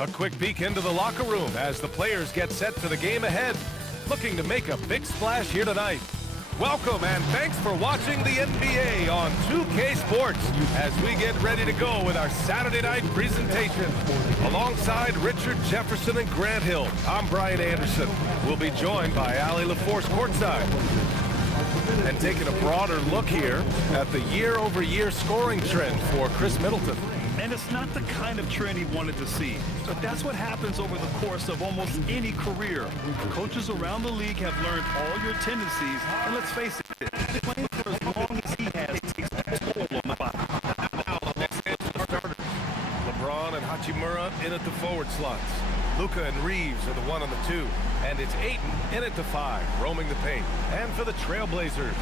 A quick peek into the locker room as the players get set for the game ahead, looking to make a big splash here tonight. Welcome and thanks for watching the NBA on 2K Sports as we get ready to go with our Saturday night presentation. Alongside Richard Jefferson and Grant Hill, I'm Brian Anderson. We'll be joined by Allie LaForce courtside. And taking a broader look here at the year-over-year scoring trend for Chris Middleton. And it's not the kind of trend he wanted to see. But that's what happens over the course of almost any career. Coaches around the league have learned all your tendencies. And let's face it, playing for as long as he has takes a toll on the body. LeBron and Hachimura in at the forward slots. Luka and Reeves are the 1 and the 2. And it's Ayton in at the 5, roaming the paint. And for the Trailblazers,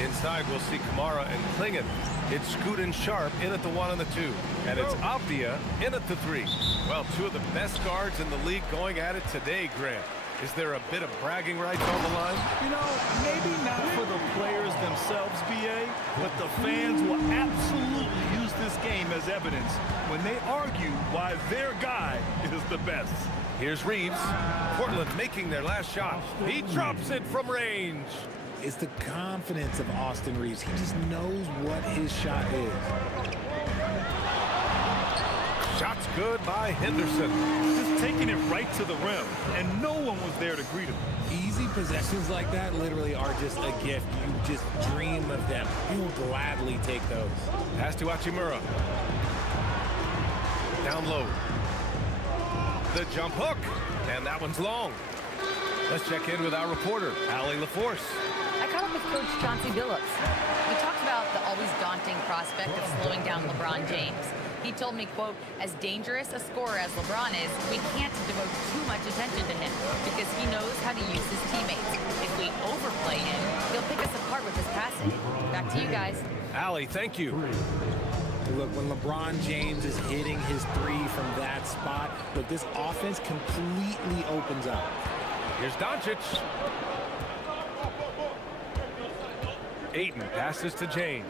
inside we'll see Kamara and Klingon. It's Scoot and Sharp in at the 1 and the 2. And it's Avdia in at the 3. Well, two of the best guards in the league going at it today, Grant. Is there a bit of bragging rights on the line? You know, maybe not for the players themselves, BA, but the fans will absolutely use this game as evidence when they argue why their guy is the best. Here's Reeves. Portland making their last shot. He drops it from range. It's the confidence of Austin Reeves. He just knows what his shot is. Shot's good by Henderson. Just taking it right to the rim, and no one was there to greet him. Easy possessions like that literally are just a gift. You just dream of them. You will gladly take those. Pass to Hachimura. Down low. The jump hook, and that one's long. Let's check in with our reporter, Allie LaForce. I caught up with Coach Chauncey Billups. We talked about the always daunting prospect of slowing down LeBron James. He told me, quote, as dangerous a scorer as LeBron is, we can't devote too much attention to him because he knows how to use his teammates. If we overplay him, he'll pick us apart with his passing. Back to you guys. Allie, thank you. Look, when LeBron James is hitting his 3 from that spot, look, this offense completely opens up. Here's Doncic. Ayton passes to James.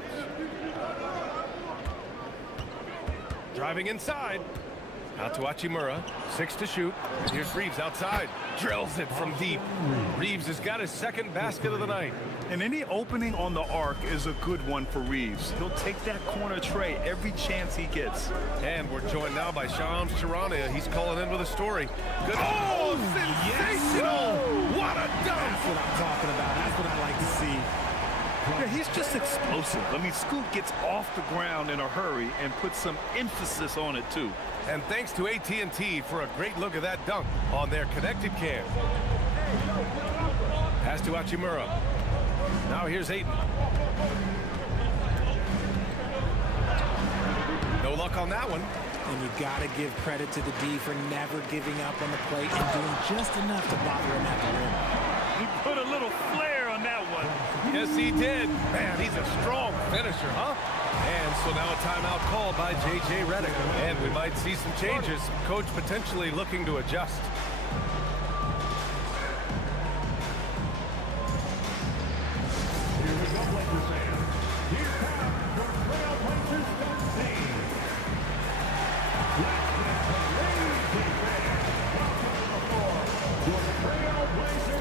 Driving inside. Out to Hachimura. 6 to shoot. And here's Reeves outside. Drills it from deep. Reeves has got his second basket of the night. And any opening on the arc is a good one for Reeves. He'll take that corner tray every chance he gets. And we're joined now by Shams Charania. He's calling in with a story. Good. Oh, sensational! What a dunk! That's what I'm talking about. That's what I like to see. Yeah, he's just explosive. I mean, Scoot gets off the ground in a hurry and puts some emphasis on it, too. And thanks to AT&T for a great look at that dunk on their connected cam. Pass to Hachimura. Now here's Ayton. No luck on that one. And you got to give credit to the D for never giving up on the plate and doing just enough to bother him at the rim. He put a little flair on that one. Yes, he did. Man, he's a strong finisher, huh? And so now a timeout called by J.J. Redick. And we might see some changes. Coach potentially looking to adjust. Here we go, Lakers fans. Here comes your Trailblazers start team. Let's get the Blazers fans. Welcome to the floor. Your Trailblazers.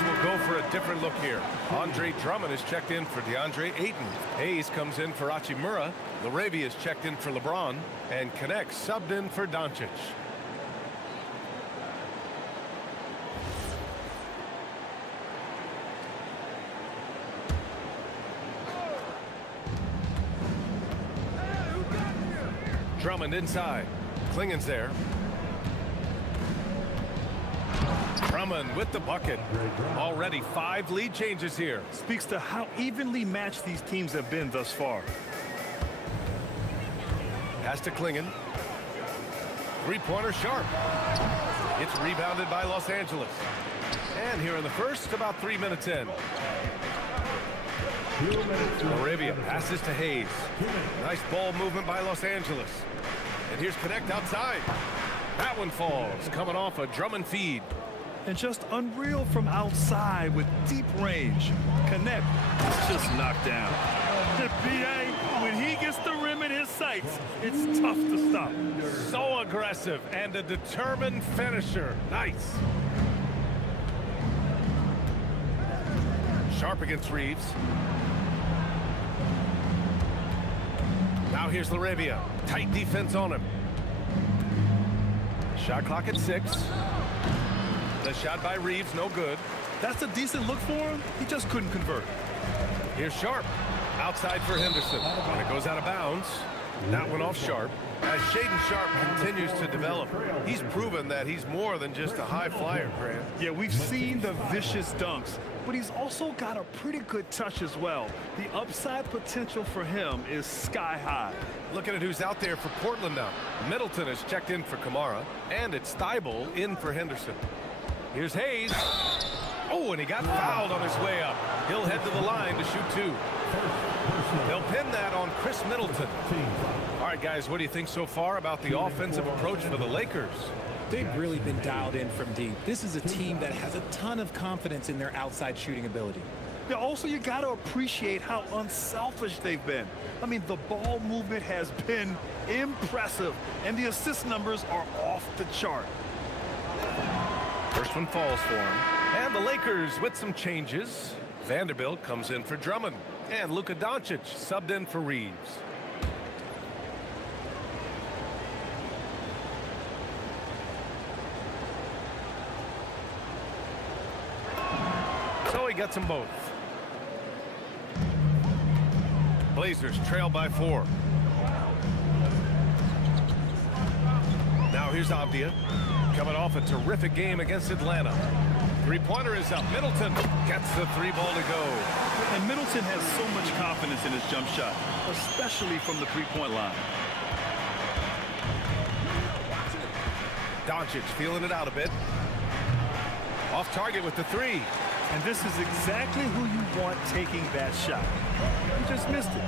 Will go for a different look here. Andre Drummond is checked in for DeAndre Ayton. Hayes comes in for Hachimura. Laravia is checked in for LeBron. And Connect subbed in for Doncic. Drummond inside. Klingon's there. Drummond with the bucket. Already 5 lead changes here. Speaks to how evenly matched these teams have been thus far. Pass to Klingon. Three-pointer Sharp. It's rebounded by Los Angeles. And here in the first, about 3 minutes in. Arabia passes to Hayes. Nice ball movement by Los Angeles. And here's Connect outside. That one falls, coming off a Drummond feed. And just unreal from outside with deep range. Connect is just knocked down. The PA, when he gets the rim in his sights, it's tough to stop. So aggressive and a determined finisher. Nice. Sharp against Reeves. Now here's Laravia. Tight defense on him. Shot clock at 6. The shot by Reeves, no good. That's a decent look for him. He just couldn't convert. Here's Sharp. Outside for Henderson. And it goes out of bounds. That one off Sharp. As Shaedon Sharp continues to develop, he's proven that he's more than just a high flyer, Grant. Yeah, we've seen the vicious dunks, but he's also got a pretty good touch as well. The upside potential for him is sky high. Looking at who's out there for Portland now. Middleton has checked in for Kamara, and it's Thibault in for Henderson. Here's Hayes. Oh, and he got fouled on his way up. He'll head to the line to shoot 2. They'll pin that on Chris Middleton. All right, guys, what do you think so far about the offensive approach for the Lakers? They've really been dialed in from deep. This is a team that has a ton of confidence in their outside shooting ability. Yeah, also, you got to appreciate how unselfish they've been. I mean, the ball movement has been impressive, and the assist numbers are off the chart. First one falls for him. And the Lakers with some changes. Vanderbilt comes in for Drummond. And Luka Doncic subbed in for Reeves. So he gets them both. Blazers trail by 4. Now here's Avdia. Coming off a terrific game against Atlanta. Three-pointer is up. Middleton gets the 3-ball to go. And Middleton has so much confidence in his jump shot, especially from the three-point line. Doncic feeling it out a bit. Off target with the 3. And this is exactly who you want taking that shot. He just missed it.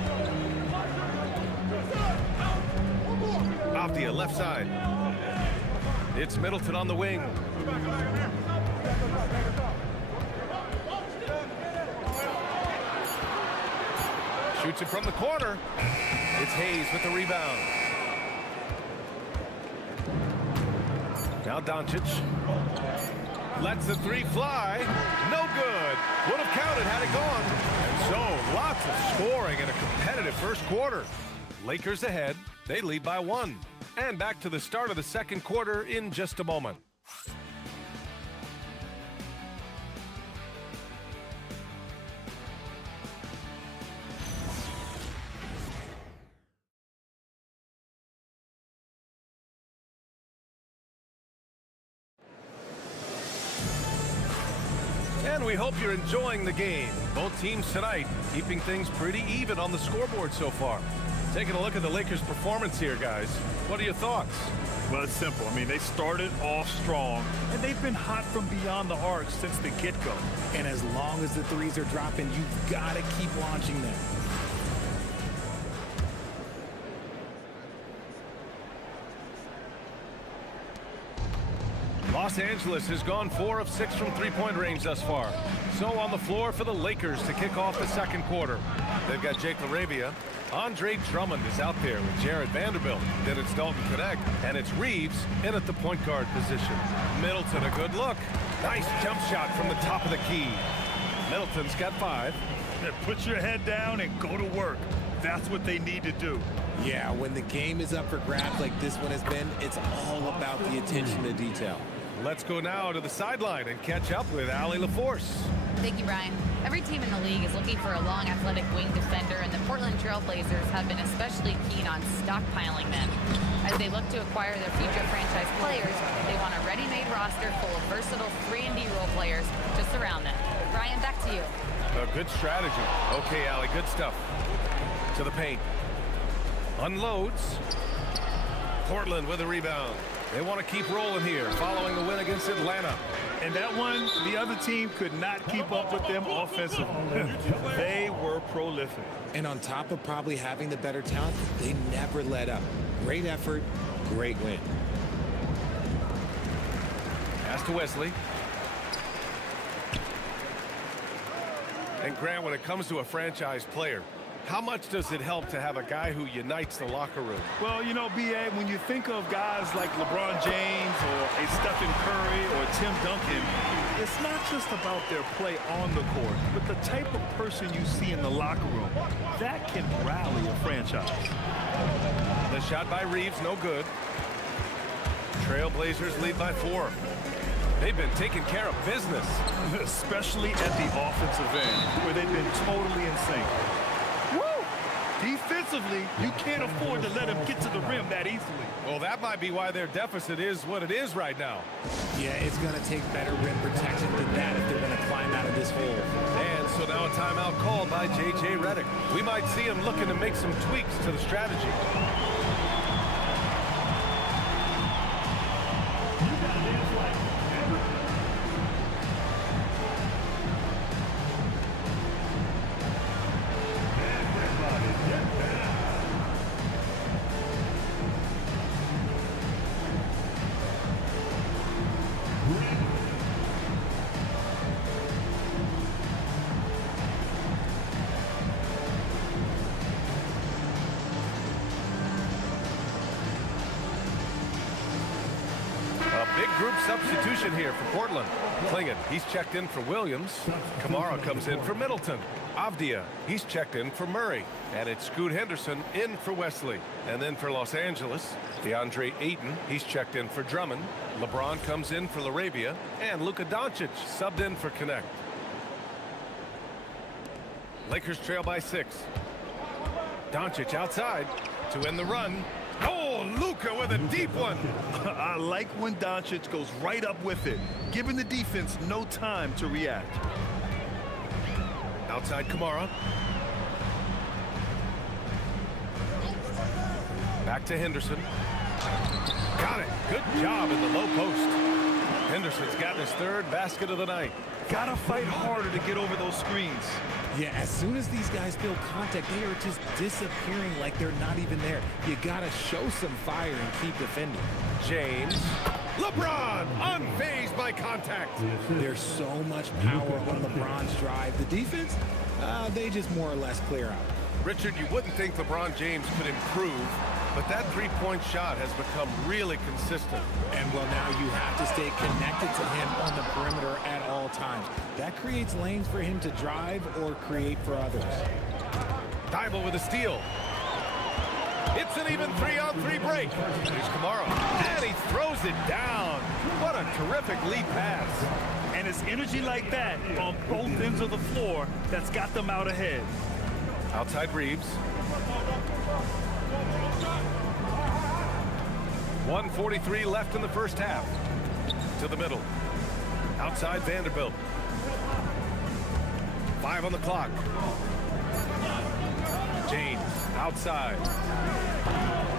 Avdia left side. It's Middleton on the wing. Shoots it from the corner. It's Hayes with the rebound. Now Doncic lets the 3 fly. No good. Would have counted had it gone. And so lots of scoring in a competitive first quarter. Lakers ahead. They lead by 1. And back to the start of the second quarter in just a moment. And we hope you're enjoying the game. Both teams tonight keeping things pretty even on the scoreboard so far. Taking a look at the Lakers' performance here, guys. What are your thoughts? Well, it's simple. I mean, they started off strong, and they've been hot from beyond the arc since the get-go. And as long as the threes are dropping, you've got to keep launching them. Los Angeles has gone 4 of 6 from three-point range thus far. So on the floor for the Lakers to kick off the second quarter. They've got Jake Laravia. Andre Drummond is out there with Jared Vanderbilt. Then it's Dalton Connect, and it's Reeves in at the point guard position. Middleton, a good look. Nice jump shot from the top of the key. Middleton's got 5. Put your head down and go to work. That's what they need to do. Yeah, when the game is up for grabs like this one has been, it's all about the attention to detail. Let's go now to the sideline and catch up with Allie LaForce. Thank you, Brian. Every team in the league is looking for a long, athletic wing defender, and the Portland Trailblazers have been especially keen on stockpiling them. As they look to acquire their future franchise players, they want a ready-made roster full of versatile 3-and-D role players to surround them. Brian, back to you. A good strategy. Okay, Allie, good stuff. To the paint. Unloads. Portland with a rebound. They want to keep rolling here following the win against Atlanta. And that one, the other team could not keep up with them offensively. They were prolific. And on top of probably having the better talent, they never let up. Great effort, great win. Pass to Wesley. And Grant, when it comes to a franchise player, how much does it help to have a guy who unites the locker room? Well, you know, B.A., when you think of guys like LeBron James or a Stephen Curry or Tim Duncan, it's not just about their play on the court, but the type of person you see in the locker room. That can rally a franchise. The shot by Reeves, no good. Trailblazers lead by 4. They've been taking care of business. Especially at the offensive end, where they've been totally in sync. Defensively, you can't afford to let them get to the rim that easily. Well, that might be why their deficit is what it is right now. Yeah, it's going to take better rim protection than that if they're going to climb out of this hole. And so now a timeout called by J.J. Redick. We might see him looking to make some tweaks to the strategy. Big group substitution here for Portland. Klingon, he's checked in for Williams. Kamara comes in for Middleton. Avdia, he's checked in for Murray. And it's Scoot Henderson in for Wesley. And then for Los Angeles, DeAndre Ayton, he's checked in for Drummond. LeBron comes in for LaRabia. And Luka Doncic subbed in for Connect. Lakers trail by 6. Doncic outside to end the run. Oh, Luka with a deep one. I like when Doncic goes right up with it, giving the defense no time to react. Outside Kamara. Back to Henderson. Got it. Good job in the low post. Henderson's gotten his 3rd basket of the night. Gotta fight harder to get over those screens. Yeah, as soon as these guys feel contact, they are just disappearing like they're not even there. You gotta show some fire and keep defending. James. LeBron unfazed by contact. There's so much power on LeBron's drive. The defense, they just more or less clear out. Richard, you wouldn't think LeBron James could improve, but that three-point shot has become really consistent. And well, now you have to stay connected to him on the perimeter at all times. That creates lanes for him to drive or create for others. Thibault with a steal. It's an even 3-on-3 break. Here's Kamara, and he throws it down. What a terrific lead pass. And it's energy like that on both ends of the floor that's got them out ahead. Outside Reeves. 1:43 left in the first half. To the middle. Outside Vanderbilt. 5 on the clock. James outside.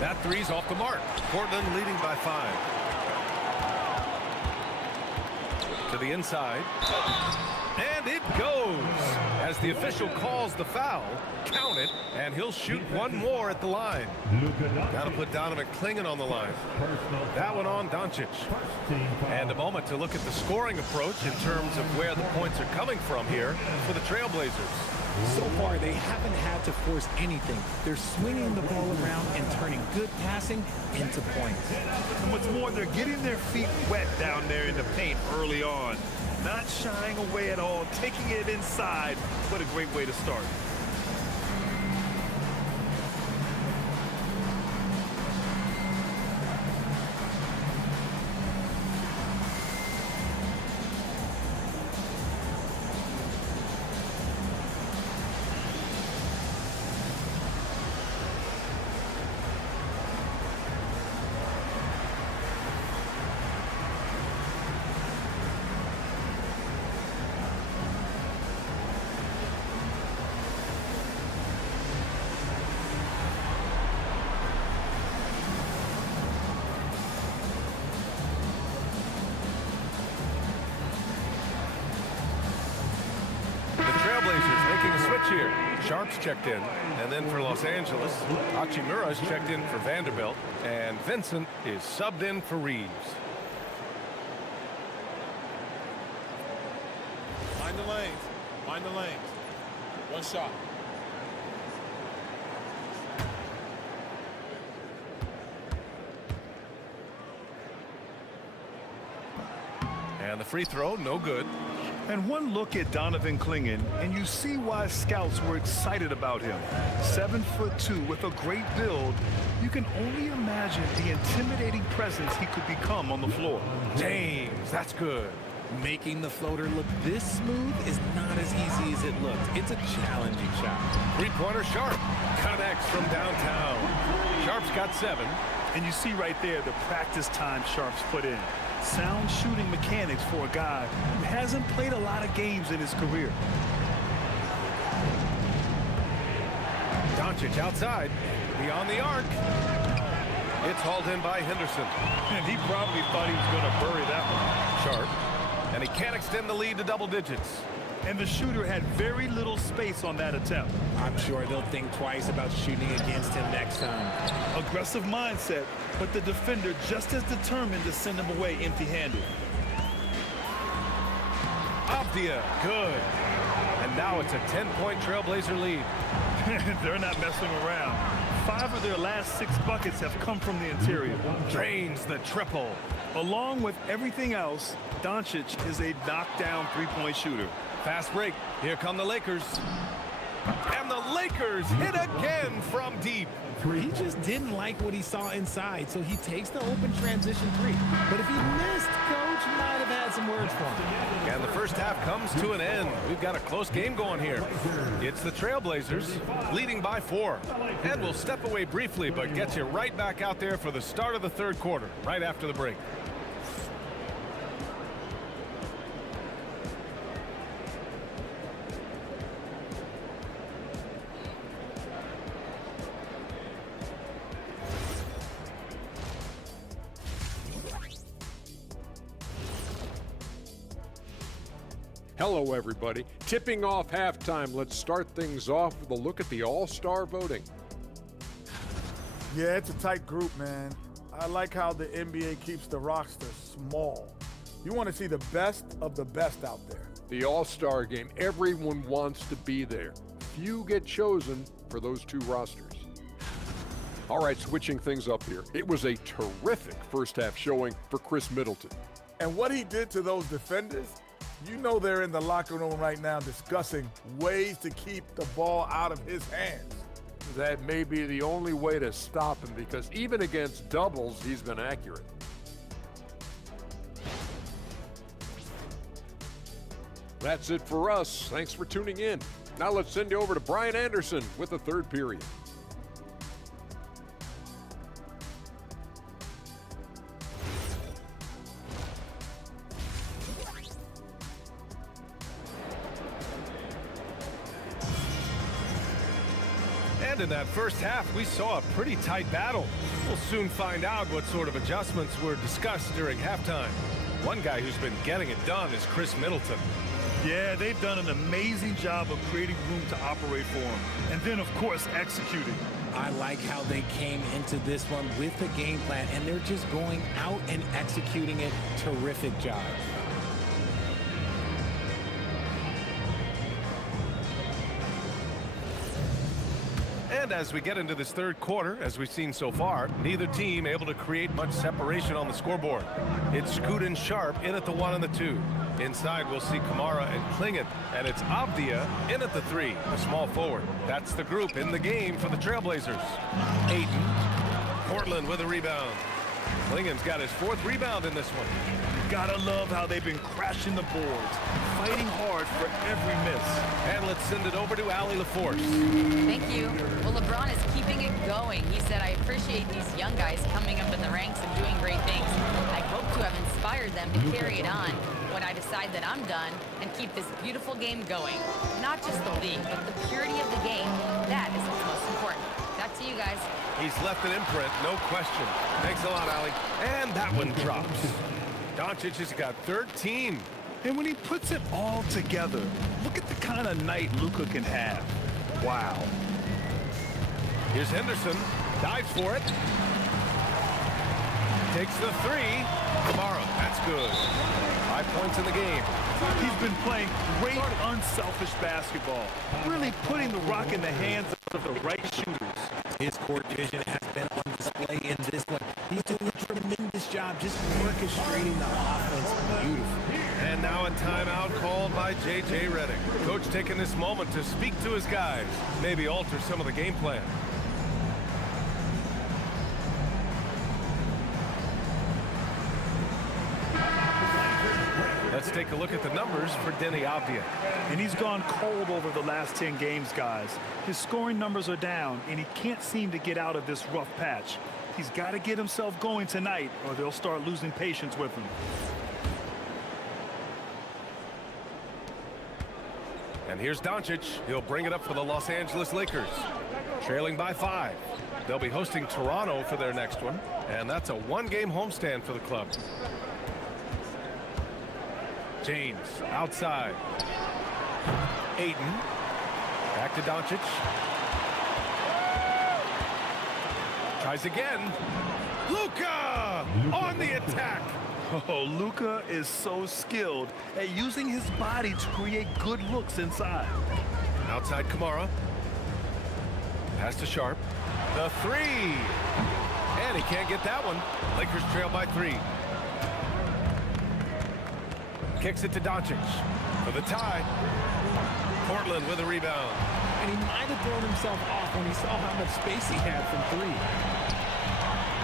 That three's off the mark. Portland leading by 5. To the inside. And it goes. As the official calls the foul, count it, and he'll shoot one more at the line. That'll put Donovan Klingon on the line. That one on Doncic. And a moment to look at the scoring approach in terms of where the points are coming from here for the Trailblazers. So far, they haven't had to force anything. They're swinging the ball around and turning good passing into points. And what's more, they're getting their feet wet down there in the paint early on. Not shying away at all, taking it inside. What a great way to start. Sharp's checked in. And then for Los Angeles, Hachimura's checked in for Vanderbilt. And Vincent is subbed in for Reeves. Mind the lanes. Mind the lanes. One shot. And the free throw, no good. And one look at Donovan Clingan, and you see why scouts were excited about him. 7'2" with a great build. You can only imagine the intimidating presence he could become on the floor. James, that's good. Making the floater look this smooth is not as easy as it looks. It's a challenging shot. Three-pointer Sharp connects from downtown. Sharp's got 7. And you see right there the practice time Sharp's put in. Sound shooting mechanics for a guy who hasn't played a lot of games in his career. Doncic outside, beyond the arc. It's hauled in by Henderson. And he probably thought he was going to bury that one. Sharp, and he can't extend the lead to double digits. And the shooter had very little space on that attempt. I'm sure they'll think twice about shooting against him next time. Aggressive mindset, but the defender just as determined to send him away empty-handed. Avdia, good. And now it's a 10-point Trailblazer lead. They're not messing around. 5 of their last 6 buckets have come from the interior. Drains the triple. Along with everything else, Doncic is a knockdown three-point shooter. Fast break. Here come the Lakers. And the Lakers hit again from deep. He just didn't like what he saw inside, so he takes the open transition 3. But if he missed, Coach might have had some words for him. And the first half comes to an end. We've got a close game going here. It's the Trailblazers leading by 4. And we'll step away briefly, but get you right back out there for the start of the third quarter, right after the break. Hello, everybody. Tipping off halftime. Let's start things off with a look at the All-Star voting. Yeah, it's a tight group, man. I like how the NBA keeps the roster small. You want to see the best of the best out there. The All-Star game, everyone wants to be there. Few get chosen for those 2 rosters. All right, switching things up here. It was a terrific first half showing for Chris Middleton. And what he did to those defenders, you know they're in the locker room right now discussing ways to keep the ball out of his hands. That may be the only way to stop him because even against doubles, he's been accurate. That's it for us. Thanks for tuning in. Now let's send you over to Brian Anderson with the third period. And in that first half, we saw a pretty tight battle. We'll soon find out what sort of adjustments were discussed during halftime. One guy who's been getting it done is Chris Middleton. Yeah, they've done an amazing job of creating room to operate for him. And then, of course, executing. I like how they came into this one with a game plan, and they're just going out and executing it. Terrific job. And as we get into this third quarter, as we've seen so far, neither team able to create much separation on the scoreboard. It's Scoot and Sharp in at the 1 and the 2. Inside, we'll see Kamara and Clingan, and it's Avdia in at the 3, a small forward. That's the group in the game for the Trailblazers. Ayton, Portland with a rebound. Clingan's got his 4th rebound in this one. Gotta love how they've been crashing the boards, fighting hard for every miss. And let's send it over to Allie LaForce. Thank you. Well, LeBron is keeping it going. He said, I appreciate these young guys coming up in the ranks and doing great things. I hope to have inspired them to carry it on when I decide that I'm done and keep this beautiful game going. Not just the league, but the purity of the game. That is what's most important. Back to you guys. He's left an imprint, no question. Thanks a lot, Allie. And that one drops. Doncic has got 13. And when he puts it all together, look at the kind of night Luka can have. Wow. Here's Henderson. Dives for it. Takes the three. Kamara, that's good. 5 points in the game. He's been playing great, unselfish basketball, really putting the rock in the hands of the right shooters. His court vision has been on display in this one. He's doing a tremendous job just orchestrating the offense beautifully. And now a timeout called by J.J. Redick. Coach taking this moment to speak to his guys, maybe alter some of the game plan. Let's take a look at the numbers for Denny Avdia. And he's gone cold over the last 10 games, guys. His scoring numbers are down, and he can't seem to get out of this rough patch. He's got to get himself going tonight, or they'll start losing patience with him. And here's Doncic. He'll bring it up for the Los Angeles Lakers. Trailing by 5. They'll be hosting Toronto for their next one, and that's a one-game homestand for the club. James outside. Ayton. Back to Doncic. Tries again. Luka on the attack. Oh, Luka is so skilled at using his body to create good looks inside. Outside Kamara. Pass to Sharp. The three. And he can't get that one. Lakers trail by 3. Kicks it to Doncic for the tie. Portland with a rebound. And he might have thrown himself off when he saw how much space he had from 3.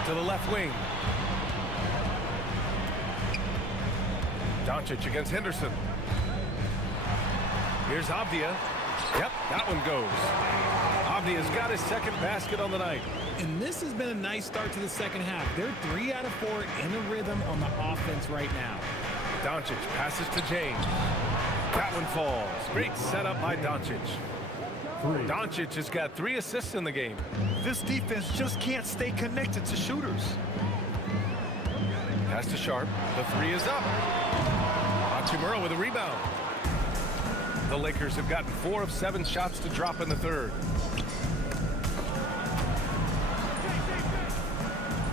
To the left wing. Doncic against Henderson. Here's Avdia. Yep, that one goes. Avdia's got his second basket on the night. And this has been a nice start to the second half. They're 3 out of 4 in a rhythm on the offense right now. Doncic passes to James. That one falls. Great setup by Doncic. Doncic has got 3 assists in the game. This defense just can't stay connected to shooters. Pass to Sharp. The 3 is up. Hachimura with a rebound. The Lakers have gotten 4 of 7 shots to drop in the third.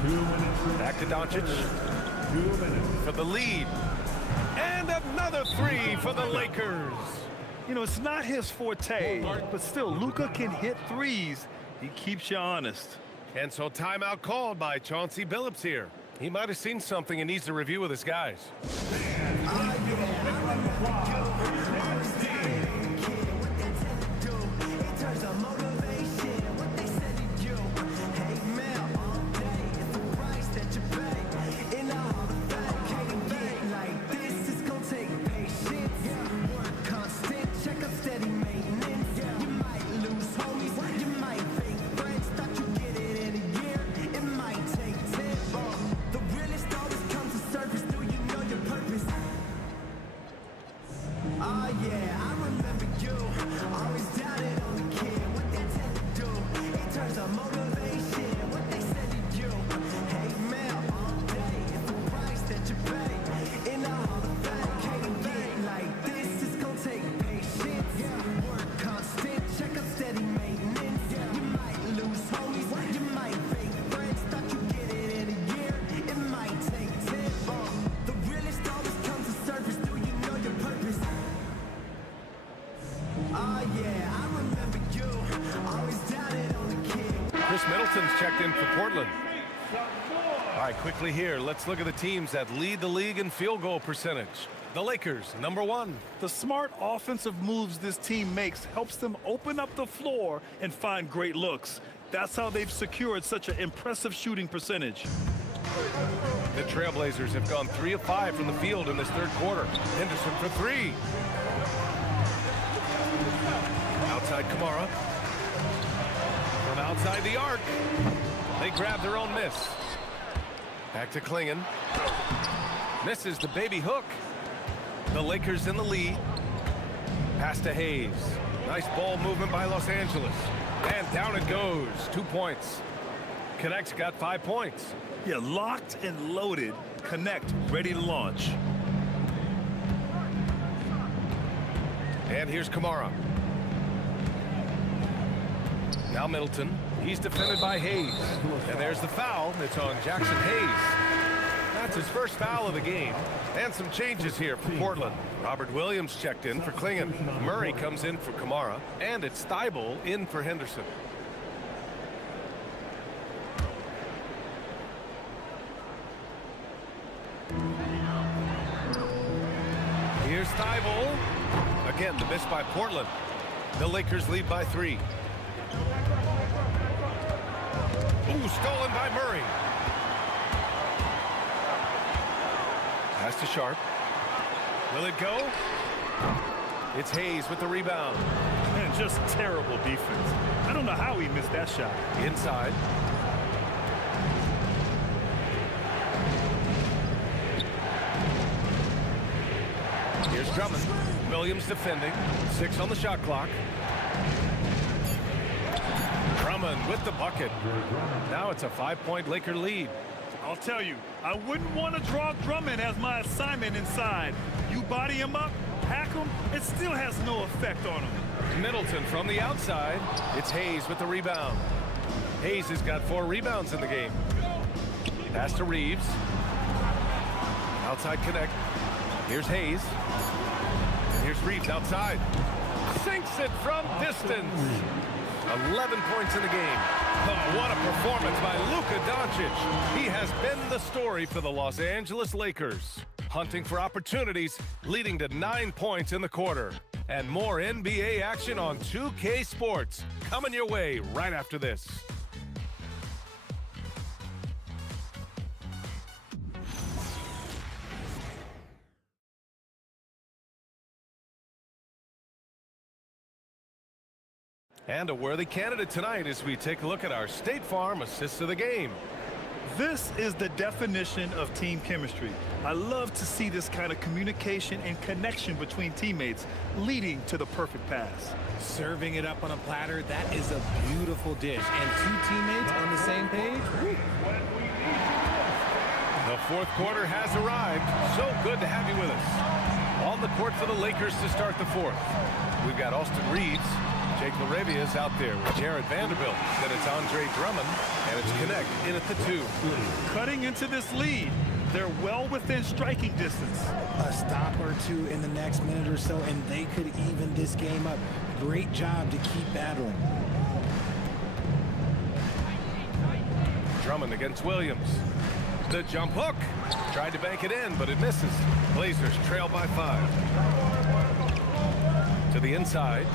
2 minutes. Back to Doncic 2 minutes. for the lead. And another 3 for the Lakers. You know, it's not his forte, but still, Luka can hit threes. He keeps you honest. And so timeout called by Chauncey Billups here. He might have seen something and needs to review with his guys. Middleton's checked in for Portland. All right, quickly here, let's look at the teams that lead the league in field goal percentage. The Lakers, number 1. The smart offensive moves this team makes helps them open up the floor and find great looks. That's how they've secured such an impressive shooting percentage. The Trailblazers have gone 3 of 5 from the field in this third quarter. Henderson for 3. Outside Kamara. From outside the arc. They grab their own miss. Back to Klingon. Misses the baby hook. The Lakers in the lead. Pass to Hayes. Nice ball movement by Los Angeles. And down it goes. 2 points. Connect's got 5 points. Yeah, locked and loaded. Connect, ready to launch. And here's Kamara. Now Middleton. He's defended by Hayes. And there's the foul. It's on Jackson Hayes. That's his first foul of the game. And some changes here for Portland. Robert Williams checked in for Klingon. Murray comes in for Kamara. And it's Thibault in for Henderson. Here's Thibault. Again, the miss by Portland. The Lakers lead by 3. Ooh, stolen by Murray. Pass to Sharp. Will it go? It's Hayes with the rebound. Man, just terrible defense. I don't know how he missed that shot. Inside. Here's Drummond. Williams defending. 6 on the shot clock. Drummond with the bucket. Now it's a 5-point Laker lead. I'll tell you, I wouldn't want to draw Drummond as my assignment inside. You body him up, hack him, it still has no effect on him. Middleton from the outside. It's Hayes with the rebound. Hayes has got 4 rebounds in the game. Pass to Reeves. Outside connect. Here's Hayes. And here's Reeves outside. Sinks it from distance. 11 points in the game. Oh, what a performance by Luka Doncic. He has been the story for the Los Angeles Lakers. Hunting for opportunities, leading to 9 points in the quarter. And more NBA action on 2K Sports. Coming your way right after this. And a worthy candidate tonight as we take a look at our State Farm assists of the game. This is the definition of team chemistry. I love to see this kind of communication and connection between teammates leading to the perfect pass. Serving it up on a platter, that is a beautiful dish. And 2 teammates on the same page. Woo. The fourth quarter has arrived. So good to have you with us. On the court for the Lakers to start the fourth. We've got Austin Reeves. Jake LaRavia is out there with Jared Vanderbilt. Then it's Andre Drummond, and it's Connect in at the 2. Cutting into this lead, they're well within striking distance. A stop or 2 in the next minute or so, and they could even this game up. Great job to keep battling. Drummond against Williams. The jump hook. Tried to bank it in, but it misses. Blazers trail by 5. To the inside.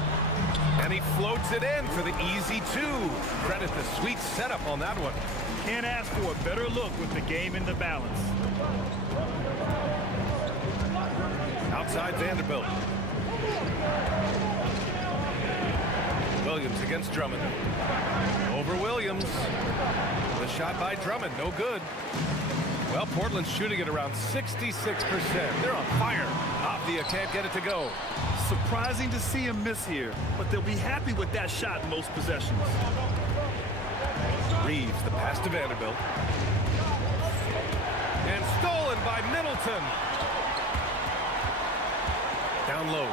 And he floats it in for the easy 2. Credit the sweet setup on that one. Can't ask for a better look with the game in the balance. Outside Vanderbilt. Williams against Drummond. Over Williams. The shot by Drummond, no good. Well, Portland's shooting at around 66%. They're on fire. Avdia can't get it to go. Surprising to see him miss here, but they'll be happy with that shot most possessions. Reeves, the pass to Vanderbilt. And stolen by Middleton. Down low.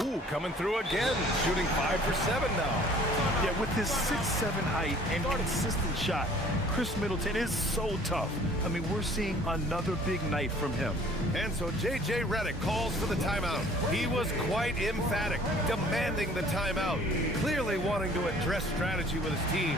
Ooh, coming through again. Shooting 5 for 7 now. Yeah, with his 6'7" height and consistent shot, Chris Middleton is so tough. I mean, we're seeing another big night from him. And so J.J. Redick calls for the timeout. He was quite emphatic, demanding the timeout, clearly wanting to address strategy with his team.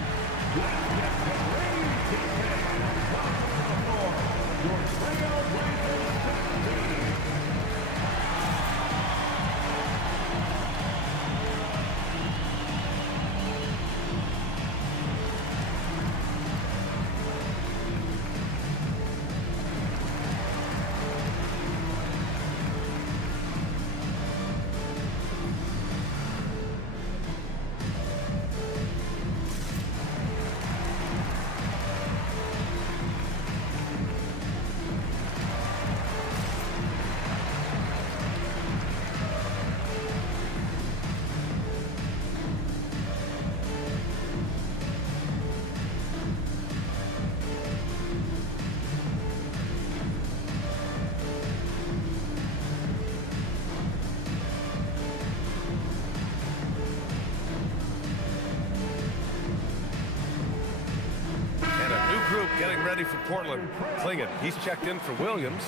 Getting ready for Portland. Klingon, he's checked in for Williams.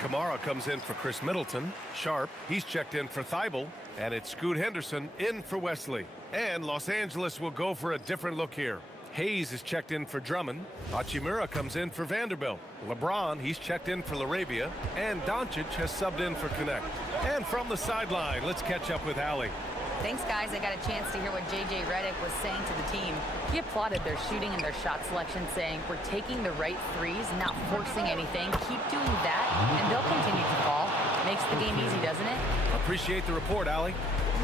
Kamara comes in for Chris Middleton. Sharp, he's checked in for Thibault. And it's Scoot Henderson in for Wesley. And Los Angeles will go for a different look here. Hayes is checked in for Drummond. Hachimura comes in for Vanderbilt. LeBron, he's checked in for LaRabia. And Doncic has subbed in for Connect. And from the sideline, let's catch up with Allie. Thanks, guys. I got a chance to hear what J.J. Redick was saying to the team. He applauded their shooting and their shot selection, saying, we're taking the right threes, not forcing anything. Keep doing that, and they'll continue to fall. Makes the game easy, doesn't it? Appreciate the report, Allie.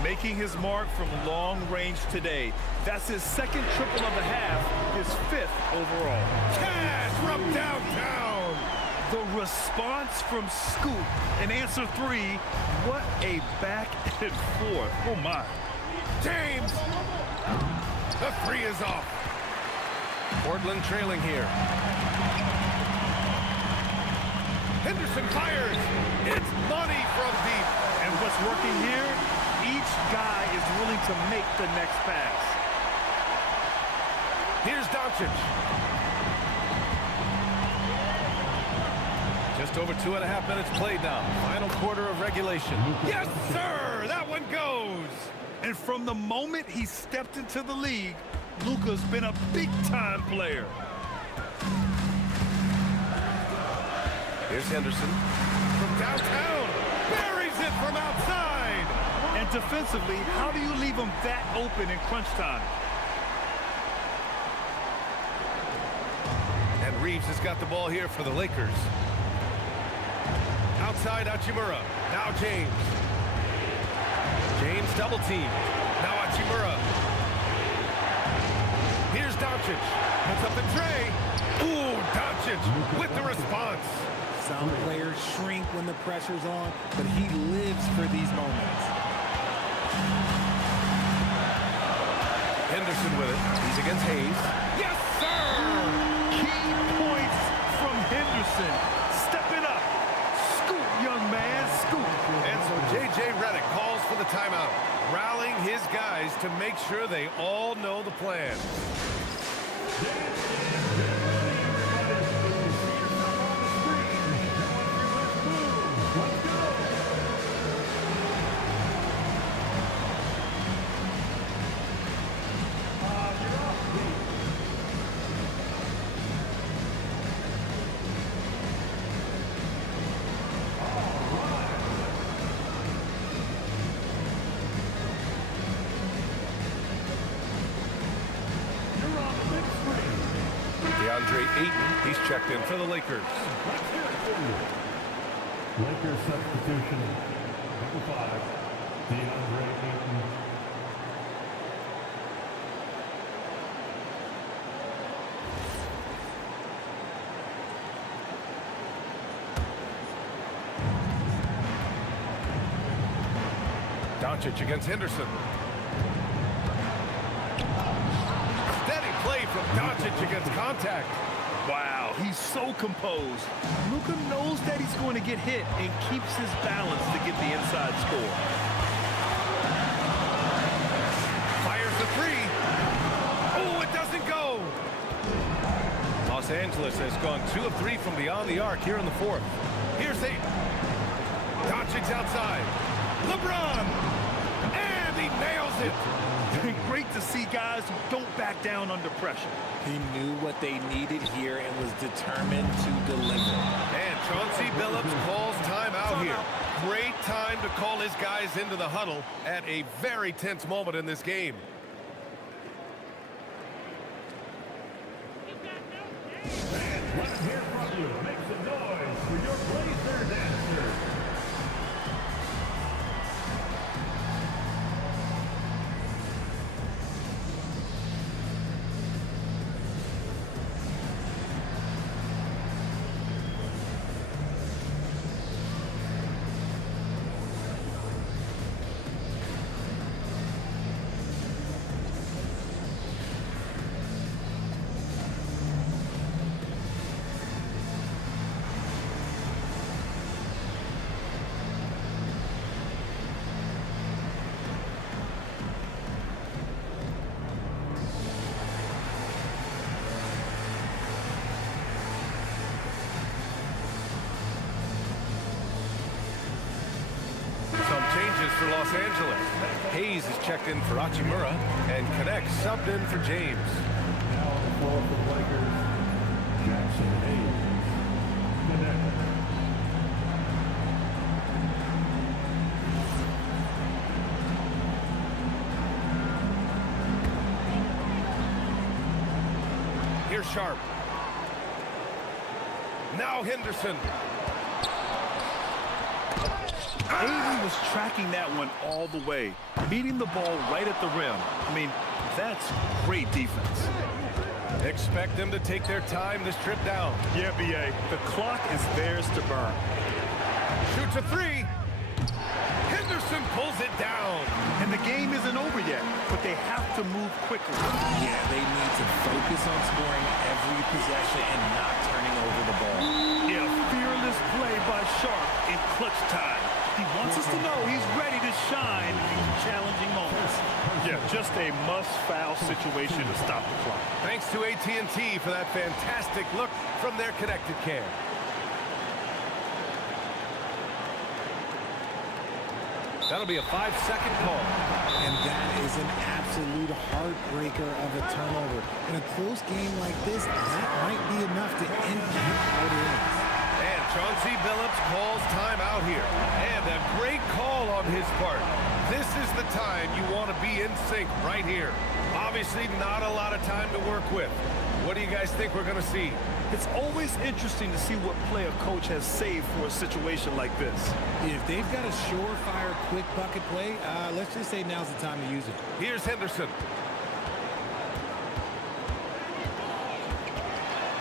Making his mark from long range today. That's his second triple of the half, his 5th overall. Cash from downtown. The response from Scoot in answer 3, what a back and forth. Oh my. James. The 3 is off. Portland trailing here. Henderson fires. It's money from deep. And what's working here? Each guy is willing to make the next pass. Here's Doncic. Just over 2.5 minutes played now. Final quarter of regulation. Yes, sir! That one goes! And from the moment he stepped into the league, Luka's been a big-time player. Here's Henderson. From downtown. Buries it from outside! And defensively, how do you leave him that open in crunch time? And Reeves has got the ball here for the Lakers. Outside Hachimura. Now James. James double team. Now Hachimura. Here's Doncic. Puts up the tray. Ooh, Doncic with the response. Some players shrink when the pressure's on, but he lives for these moments. Henderson with it. He's against Hayes. Yes, sir! Key points from Henderson. Stepping up. Scoot, young man, scoot. And so J.J. Redick calls for the timeout, rallying his guys to make sure they all know the plan. He's checked in for the Lakers. Lakers substitution, number 5, DeAndre Ayton. Doncic against Henderson. Steady play from Doncic against contact. Wow, he's so composed. Luka knows that he's going to get hit and keeps his balance to get the inside score. Fires the 3. Oh, it doesn't go. Los Angeles has gone 2 of 3 from beyond the arc here in the 4th. Here's Ayton. Doncic's outside. LeBron. And he nails it. Great to see guys who don't back down under pressure. He knew what they needed here and was determined to deliver. And Chauncey Billups calls timeout here. Great time to call his guys into the huddle at a very tense moment in this game. Let's hear from you. Make some noise for your Blazers answer. Los Angeles. Hayes is checked in for Achimura, and Connect subbed in for James. Now on the floor for the Lakers, Jackson Hayes. Connect. Here's Sharp. Now Henderson. Avery was tracking that one all the way, beating the ball right at the rim. I mean, that's great defense. Expect them to take their time this trip down. Yeah, B.A., the clock is theirs to burn. Shoots a three. Henderson pulls it down. And the game isn't over yet, but they have to move quickly. Yeah, they need to focus on scoring every possession and not turning over the ball. Yeah, fearless play by Sharp in clutch time. He wants us to know he's ready to shine in these challenging moments. Yeah, just a must-foul situation to stop the clock. Thanks to AT&T for that fantastic look from their connected cam. That'll be a 5-second call. And that is an absolute heartbreaker of a turnover. In a close game like this, that might be enough to impact how it is. And Chauncey Billups calls timeout here. And a great call on his part. This is the time you want to be in sync right here. Obviously not a lot of time to work with. What do you guys think we're going to see? It's always interesting to see what play a coach has saved for a situation like this. If they've got a surefire, quick bucket play, let's just say now's the time to use it. Here's Henderson.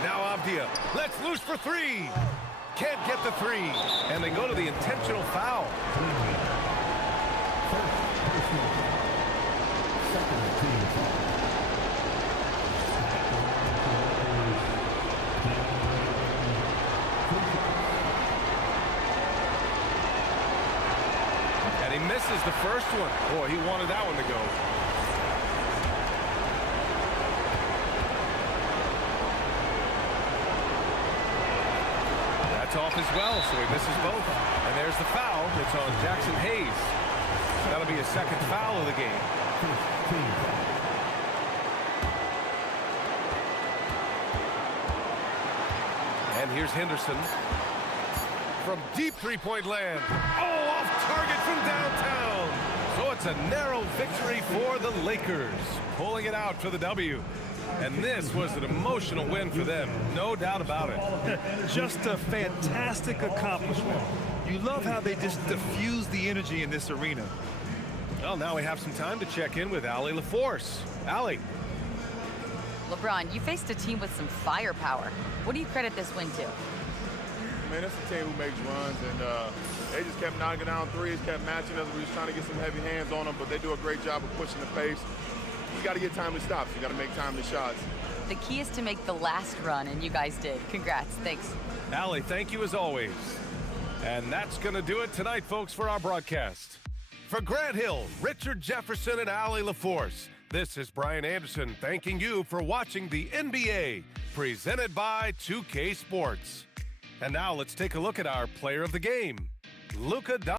Now Avdia lets loose for three. Can't get the three. And they go to the intentional foul. Second team foul. And he misses the first one. Boy, he wanted that one to go. That's off as well, so he misses both. And there's the foul. It's on Jackson Hayes. That'll be his second foul of the game. And here's Henderson. From deep three-point land. Oh, off target from downtown. So it's a narrow victory for the Lakers. Pulling it out for the W. And this was an emotional win for them. No doubt about it. Just a fantastic accomplishment. You love how they just diffuse the energy in this arena. Well, now we have some time to check in with Allie LaForce. Allie. LeBron, you faced a team with some firepower. What do you credit this win to? Man, that's a team who makes runs, and they just kept knocking down threes, kept matching us. We were just trying to get some heavy hands on them, but they do a great job of pushing the pace. You got to get timely stops. You got to make timely shots. The key is to make the last run, and you guys did. Congrats. Thanks. Allie, thank you as always. And that's going to do it tonight, folks, for our broadcast. For Grant Hill, Richard Jefferson, and Allie LaForce, this is Brian Anderson thanking you for watching the NBA, presented by 2K Sports. And now let's take a look at our player of the game, Luka Doncic.